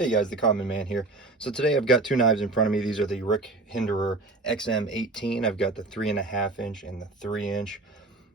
Hey guys, the Common Man here. So today I've got two knives in front of me. These are the Hinderer XM-18. I've got the 3.5 inch and the 3-inch.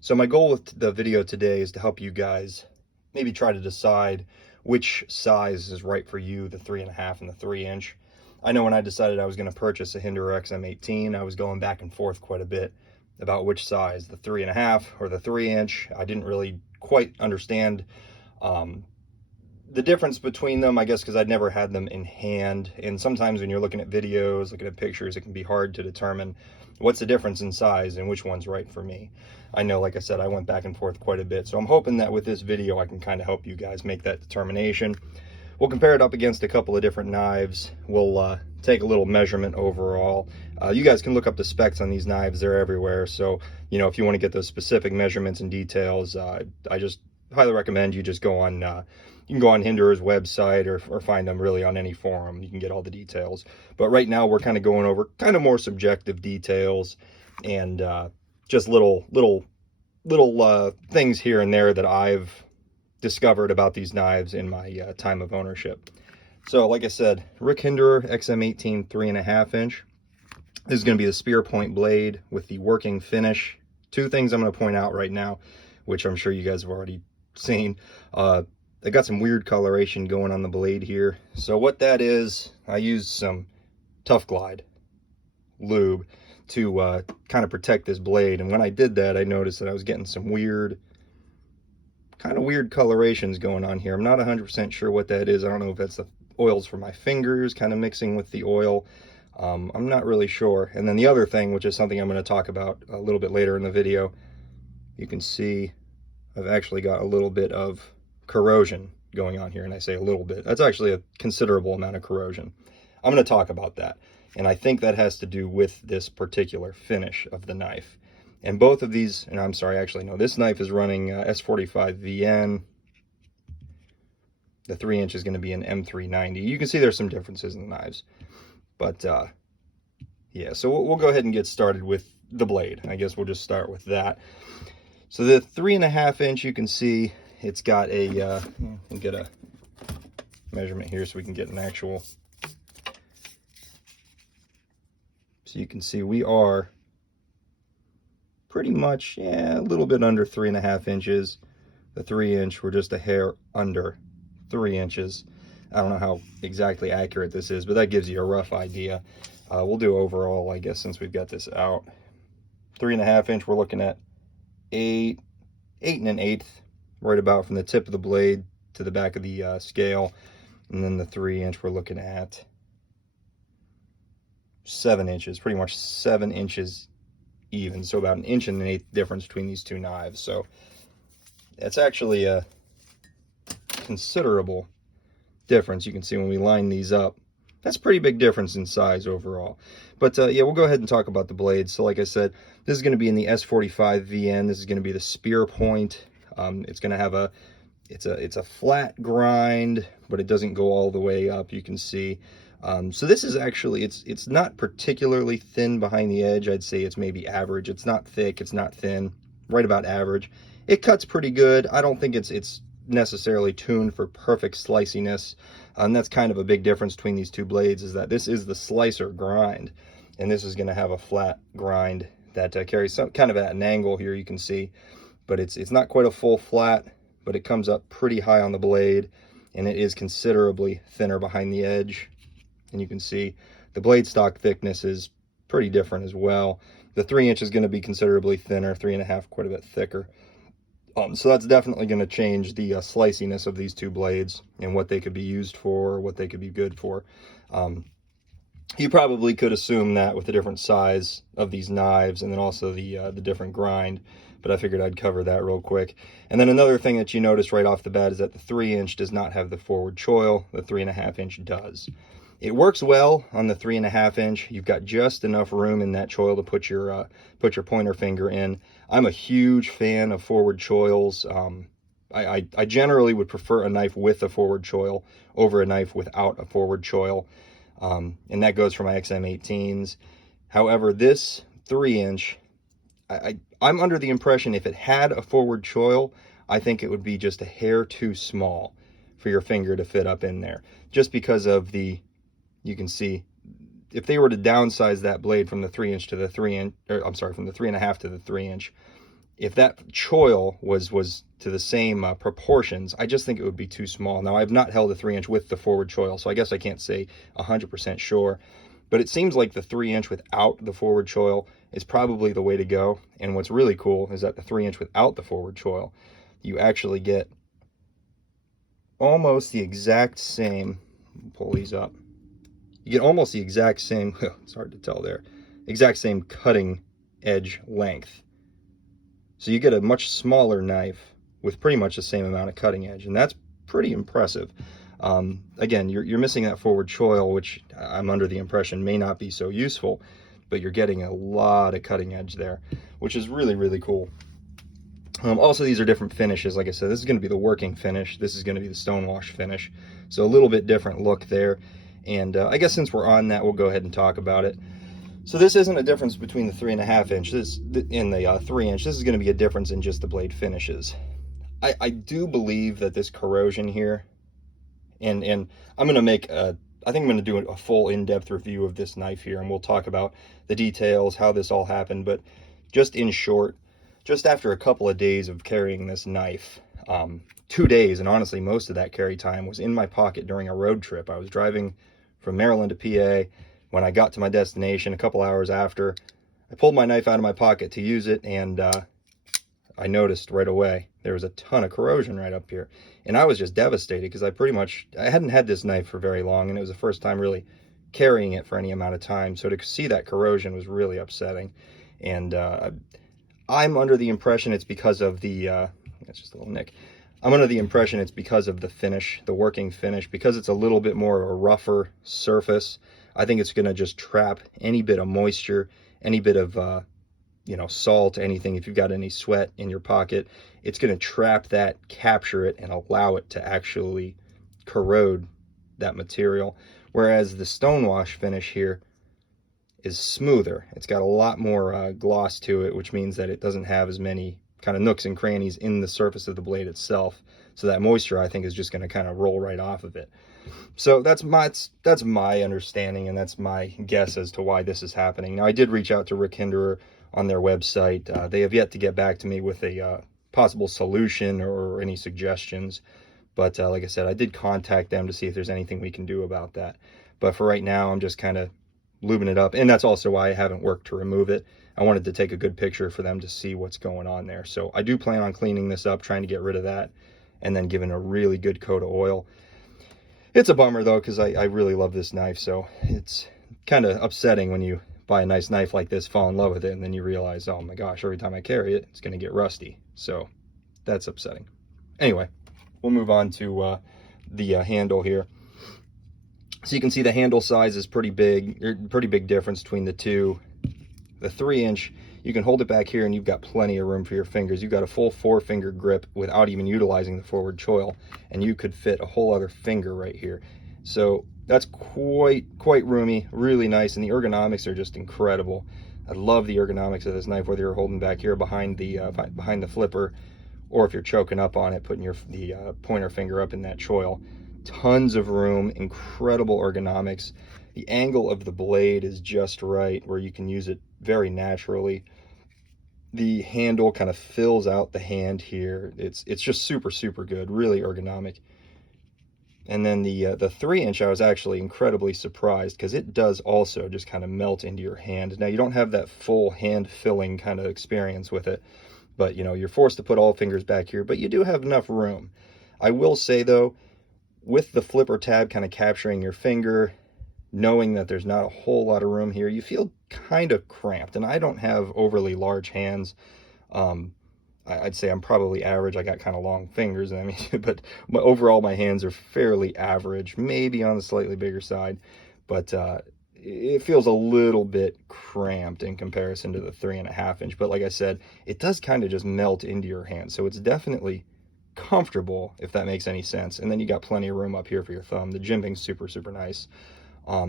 So my goal with the video today is to help you guys maybe try to decide which size is right for you, the 3.5 and the 3-inch. I know when I decided I was going to purchase a Hinderer XM-18, I was going back and forth quite a bit about which size, the 3.5 or the 3-inch. I didn't really quite understand the difference between them, I guess, because I'd never had them in hand. And sometimes when you're looking at videos, looking at pictures, it can be hard to determine what's the difference in size and which one's right for me. I know, like I said, I went back and forth quite a bit. So I'm hoping that with this video, I can kind of help you guys make that determination. We'll compare it up against a couple of different knives. We'll take a little measurement overall. You guys can look up the specs on these knives. They're everywhere. So, you know, if you want to get those specific measurements and details, I just highly recommend you just go on you can go on Hinderer's website or find them really on any forum. You can get all the details. But right now we're kind of going over kind of more subjective details and just little things here and there that I've discovered about these knives in my time of ownership. So like I said, Hinderer XM-18 3.5 inch. This is going to be the spear point blade with the working finish. Two things I'm going to point out right now, which I'm sure you guys have already seen. I got some weird coloration going on the blade here. So what that is, I used some Tough Glide lube to kind of protect this blade. And when I did that, I noticed that I was getting some kind of weird colorations going on here. I'm not 100% sure what that is. I don't know if that's the oils for my fingers kind of mixing with the oil. I'm not really sure. And then the other thing, which is something I'm going to talk about a little bit later in the video, you can see I've actually got a little bit of corrosion going on here. And I say a little bit, that's actually a considerable amount of corrosion. I'm going to talk about that, and I think that has to do with this particular finish of the knife. And both of these, and I'm sorry, actually no, this knife is running S45 VN. The 3-inch is going to be an M390. You can see there's some differences in the knives, but yeah, so we'll go ahead and get started with the blade. I guess we'll just start with that. So the 3.5 inch, you can see it's got a, we'll get a measurement here so we can get an actual. So you can see we are pretty much, yeah, a little bit under 3.5 inches. The 3-inch, we're just a hair under 3 inches. I don't know how exactly accurate this is, but that gives you a rough idea. We'll do overall, I guess, since we've got this out. 3.5 inch, we're looking at 8 1/8, right about from the tip of the blade to the back of the scale. And then the 3-inch, we're looking at 7 inches, pretty much 7 inches even. So about 1 1/8 inch difference between these two knives. So it's actually a considerable difference. You can see when we line these up, that's a pretty big difference in size overall. But yeah, we'll go ahead and talk about the blades. So like I said, this is going to be in the S45 VN. This is going to be the spear point. It's going to have it's a flat grind, but it doesn't go all the way up, you can see. So this is actually, it's not particularly thin behind the edge. I'd say it's maybe average. It's not thick, it's not thin, right about average. It cuts pretty good. I don't think it's necessarily tuned for perfect sliciness. And that's kind of a big difference between these two blades, is that this is the slicer grind, and this is going to have a flat grind that carries some kind of at an angle here, you can see. But it's not quite a full flat, but it comes up pretty high on the blade, and it is considerably thinner behind the edge. And you can see the blade stock thickness is pretty different as well. The 3-inch is going to be considerably thinner, 3.5 quite a bit thicker. So that's definitely going to change the sliciness of these two blades and what they could be used for, or what they could be good for. You probably could assume that with the different size of these knives, and then also the different grind, but I figured I'd cover that real quick. And then another thing that you notice right off the bat is that the 3-inch does not have the forward choil. The 3.5 inch does. It works well on the 3.5 inch. You've got just enough room in that choil to put your pointer finger in. I'm a huge fan of forward choils. I generally would prefer a knife with a forward choil over a knife without a forward choil. And that goes for my XM-18s. However, this 3-inch, I'm under the impression if it had a forward choil, I think it would be just a hair too small for your finger to fit up in there, just because of the, you can see, if they were to downsize that blade from the 3-inch to the 3-inch, or I'm sorry, from the 3.5 to the 3-inch, if that choil was to the same proportions, I just think it would be too small. Now, I've not held a 3-inch with the forward choil, so I guess I can't say 100% sure, but it seems like the 3-inch without the forward choil is probably the way to go. And what's really cool is that the 3-inch without the forward choil, you actually get almost the exact same, pull these up, you get almost the exact same, it's hard to tell there, exact same cutting edge length. So you get a much smaller knife with pretty much the same amount of cutting edge, and that's pretty impressive. Again, you're missing that forward choil, which I'm under the impression may not be so useful, but you're getting a lot of cutting edge there, which is really, really cool. Also, these are different finishes. Like I said, this is going to be the working finish. This is going to be the stonewash finish. So a little bit different look there. And I guess since we're on that, we'll go ahead and talk about it. So this isn't a difference between the 3.5 inch and the 3-inch. This is going to be a difference in just the blade finishes. I do believe that this corrosion here, and I'm going to make I think I'm going to do a full in-depth review of this knife here, and we'll talk about the details, how this all happened. But just in short, just after a couple of days of carrying this knife, 2 days, and honestly most of that carry time was in my pocket during a road trip. I was driving from Maryland to PA. When I got to my destination a couple hours after, I pulled my knife out of my pocket to use it, and I noticed right away there was a ton of corrosion right up here. And I was just devastated because I hadn't had this knife for very long, and it was the first time really carrying it for any amount of time. So to see that corrosion was really upsetting. And I'm under the impression it's because of the, that's just a little nick. I'm under the impression it's because of the finish, the working finish, because it's a little bit more of a rougher surface. I think it's going to just trap any bit of moisture, any bit of, salt, anything. If you've got any sweat in your pocket, it's going to trap that, capture it, and allow it to actually corrode that material. Whereas the stonewash finish here is smoother. It's got a lot more gloss to it, which means that it doesn't have as many kind of nooks and crannies in the surface of the blade itself. So that moisture, I think, is just going to kind of roll right off of it. So that's my understanding, and that's my guess as to why this is happening. Now, I did reach out to Rick Hinderer on their website. They have yet to get back to me with a possible solution or any suggestions. But like I said, I did contact them to see if there's anything we can do about that. But for right now, I'm just kind of lubing it up. And that's also why I haven't worked to remove it. I wanted to take a good picture for them to see what's going on there. So I do plan on cleaning this up, trying to get rid of that, and then giving a really good coat of oil. It's a bummer, though, because I really love this knife. So it's kind of upsetting when you buy a nice knife like this, fall in love with it, and then you realize, oh my gosh, every time I carry it, it's going to get rusty. So that's upsetting. Anyway, we'll move on to the handle here. So you can see the handle size is pretty big. Pretty big difference between the two. The 3-inch, you can hold it back here and you've got plenty of room for your fingers. You've got a full 4-finger grip without even utilizing the forward choil, and you could fit a whole other finger right here. So that's quite roomy, really nice, and the ergonomics are just incredible. I love the ergonomics of this knife, whether you're holding back here behind the flipper, or if you're choking up on it, putting the pointer finger up in that choil. Tons of room, incredible ergonomics. The angle of the blade is just right, where you can use it very naturally. The handle kind of fills out the hand here. It's just super good, really ergonomic. And then the 3-inch, I was actually incredibly surprised because it does also just kind of melt into your hand. Now, you don't have that full hand filling kind of experience with it, but you're forced to put all fingers back here, but you do have enough room. I will say though, with the flipper tab kind of capturing your finger, knowing that there's not a whole lot of room here, you feel kind of cramped. And I don't have overly large hands. I'd say I'm probably average. I got kind of long fingers, but overall my hands are fairly average, maybe on the slightly bigger side, but it feels a little bit cramped in comparison to the 3.5 inch. But like I said, it does kind of just melt into your hand, so it's definitely comfortable, if that makes any sense. And then you got plenty of room up here for your thumb. The jimping's super nice.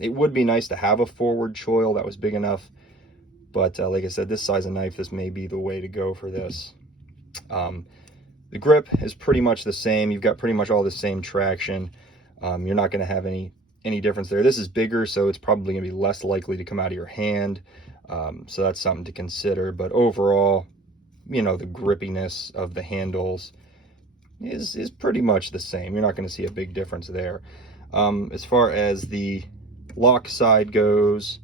It would be nice to have a forward choil that was big enough, but like I said, this size of knife, this may be the way to go for this. The grip is pretty much the same. You've got pretty much all the same traction. You're not going to have any difference there. This is bigger, so it's probably going to be less likely to come out of your hand. So that's something to consider. But overall, you know, the grippiness of the handles is pretty much the same. You're not going to see a big difference there. As far as the lock side goes,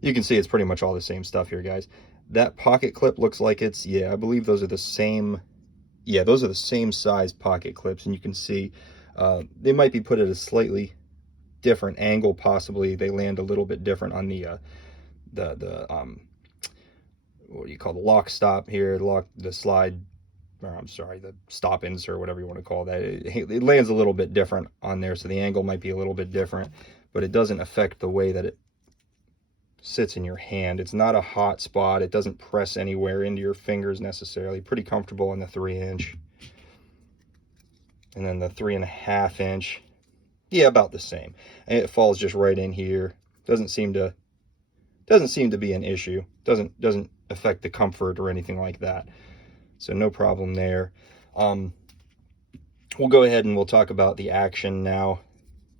you can see it's pretty much all the same stuff here, guys. That pocket clip looks like it's, I believe those are the same. Yeah, those are the same size pocket clips, and you can see they might be put at a slightly different angle. Possibly they land a little bit different on the what do you call, the lock stop here, the slide, or I'm sorry, the stop insert, whatever you want to call that. It lands a little bit different on there, so the angle might be a little bit different, but it doesn't affect the way that it sits in your hand. It's not a hot spot. It doesn't press anywhere into your fingers necessarily. Pretty comfortable in the 3-inch. And then the 3.5 inch, about the same. And it falls just right in here. Doesn't seem to be an issue. Doesn't affect the comfort or anything like that. So no problem there. We'll go ahead and we'll talk about the action now.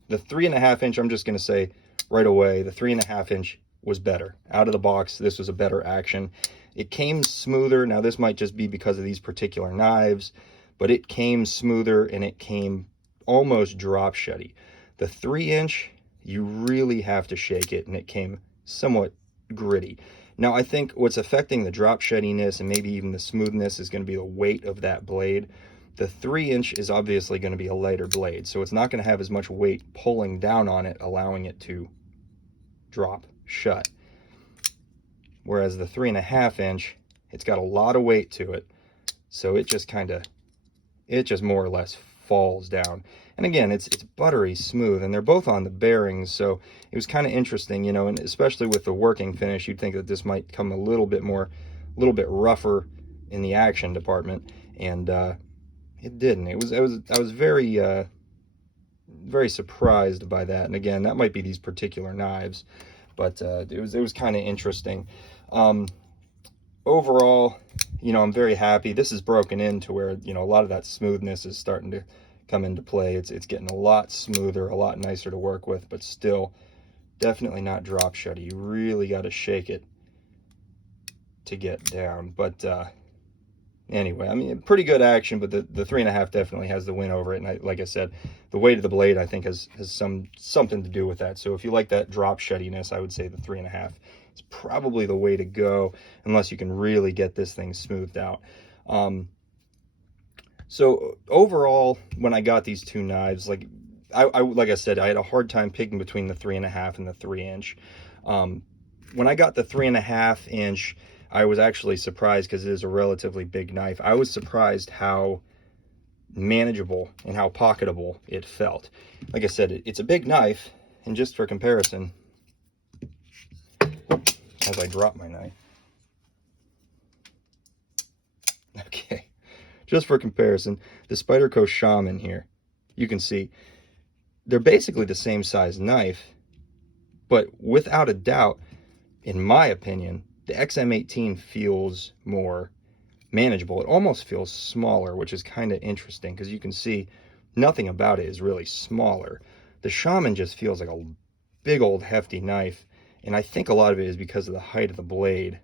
The 3.5 inch, I'm just going to say right away, the 3.5 inch was better. Out of the box, this was a better action. It came smoother. Now, this might just be because of these particular knives, but it came smoother and it came almost drop shutty. The 3-inch, you really have to shake it, and it came somewhat gritty. Now, I think what's affecting the drop shuttiness and maybe even the smoothness is going to be the weight of that blade. The 3-inch is obviously going to be a lighter blade, so it's not going to have as much weight pulling down on it, allowing it to drop shut. Whereas the 3.5 inch, it's got a lot of weight to it, so it just more or less falls down. And again, it's buttery smooth, and they're both on the bearings, so it was kind of interesting, you know, and especially with the working finish, you'd think that this might come a little bit rougher in the action department, and it didn't. I was very very surprised by that. And again, that might be these particular knives, but it was kind of interesting. Overall, you know, I'm very happy. This is broken in to where, you know, a lot of that smoothness is starting to come into play. It's getting a lot smoother, a lot nicer to work with, but still definitely not drop shutty. You really got to shake it to get down. But anyway, I mean, pretty good action, but the 3.5 definitely has the win over it. And like I said, the weight of the blade, I think, has something to do with that. So if you like that drop shuttiness, I would say the 3.5 is probably the way to go, unless you can really get this thing smoothed out. So overall, when I got these two knives, like I said, I had a hard time picking between the 3.5 and the 3-inch. When I got the 3.5 inch, I was actually surprised because it is a relatively big knife. I was surprised how manageable and how pocketable it felt. Like I said, it's a big knife, and just for comparison, as I drop my knife. Okay, just for comparison, the Spyderco Shaman here, you can see they're basically the same size knife, but without a doubt, in my opinion, the XM-18 feels more manageable. It almost feels smaller, which is kind of interesting because you can see nothing about it is really smaller. The Shaman just feels like a big old hefty knife, and I think a lot of it is because of the height of the blade.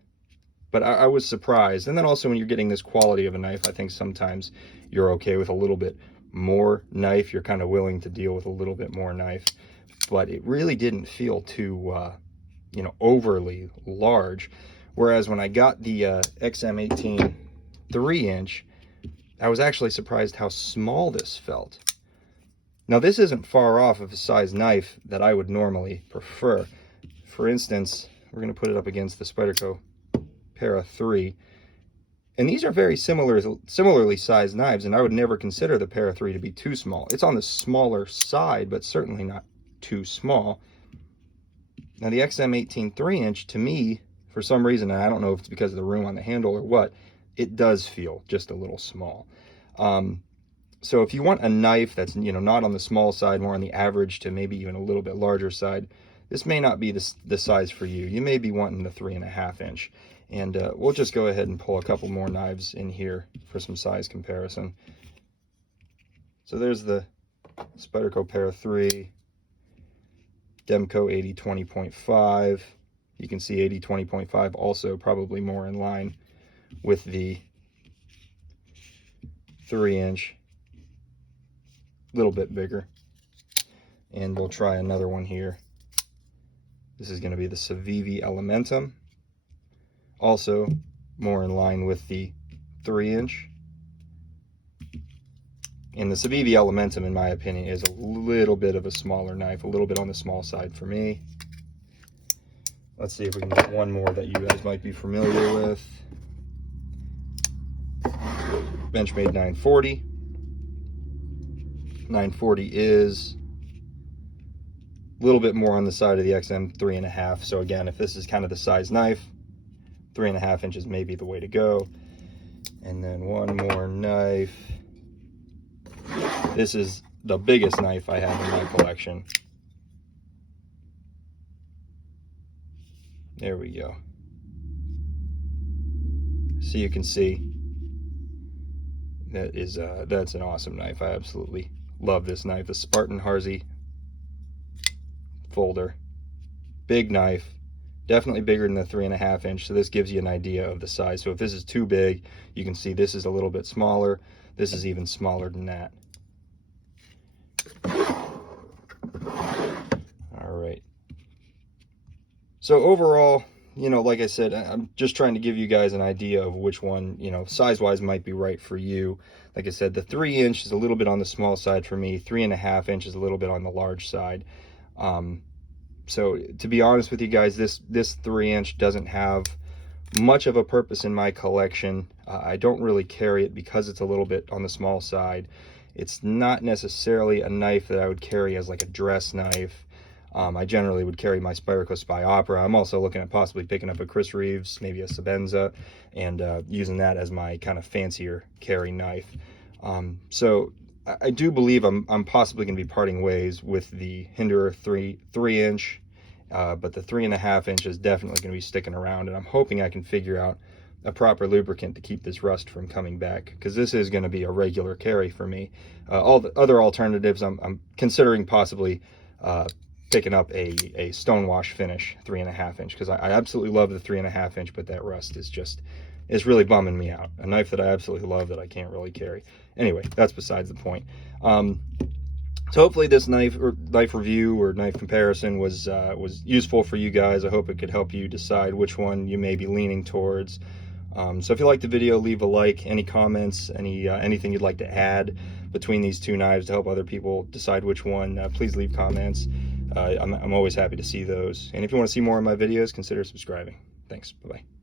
But I was surprised. And then also when you're getting this quality of a knife, I think sometimes you're okay with a little bit more knife. You're kind of willing to deal with a little bit more knife. But it really didn't feel too, you know, overly large. Whereas when I got the XM-18 3-inch, I was actually surprised how small this felt. Now, this isn't far off of a size knife that I would normally prefer. For instance, we're going to put it up against the Spyderco Para 3. And these are very similarly sized knives, and I would never consider the Para 3 to be too small. It's on the smaller side, but certainly not too small. Now, the XM-18 3-inch, to me, for some reason, and I don't know if it's because of the room on the handle or what, it does feel just a little small. So if you want a knife that's, you know, not on the small side, more on the average to maybe even a little bit larger side, this may not be the size for you. You may be wanting the 3.5 inch. And we'll just go ahead and pull a couple more knives in here for some size comparison. So there's the Spyderco Para 3, Demco 80-20.5. You can see 80-20.5 also probably more in line with the 3-inch, a little bit bigger. And we'll try another one here. This is going to be the Civivi Elementum, also more in line with the 3-inch. And the Civivi Elementum, in my opinion, is a little bit of a smaller knife, a little bit on the small side for me. Let's see if we can get one more that you guys might be familiar with. Benchmade 940. 940 is a little bit more on the side of the XM 3.5. So again, if this is kind of the size knife, 3.5 inches may be the way to go. And then one more knife. This is the biggest knife I have in my collection. There we go. So you can see that is that's an awesome knife. I absolutely love this knife. The Spartan Harsey folder. Big knife. Definitely bigger than the 3.5 inch. So this gives you an idea of the size. So if this is too big, you can see this is a little bit smaller. This is even smaller than that. All right. So overall, you know, like I said, I'm just trying to give you guys an idea of which one, you know, size-wise might be right for you. Like I said, the 3-inch is a little bit on the small side for me. 3.5 inch is a little bit on the large side. So to be honest with you guys, this 3-inch doesn't have much of a purpose in my collection. I don't really carry it because it's a little bit on the small side. It's not necessarily a knife that I would carry as like a dress knife. I generally would carry my Spyderco Spy Opera. I'm also looking at possibly picking up a Chris Reeves, maybe a Sabenza, and using that as my kind of fancier carry knife. So I do believe I'm possibly going to be parting ways with the Hinderer 3-inch, but the 3.5 inch is definitely going to be sticking around, and I'm hoping I can figure out a proper lubricant to keep this rust from coming back, because this is going to be a regular carry for me. All the other alternatives, I'm considering possibly picking up a stonewash finish 3.5 inch, because I absolutely love the 3.5 inch, but that rust is really bumming me out. A knife that I absolutely love that I can't really carry. Anyway, that's besides the point. So hopefully this knife review or knife comparison was useful for you guys. I hope it could help you decide which one you may be leaning towards. So if you liked the video, leave a like. Any comments, anything you'd like to add between these two knives to help other people decide which one, please leave comments. I'm always happy to see those. And if you want to see more of my videos, consider subscribing. Thanks. Bye-bye.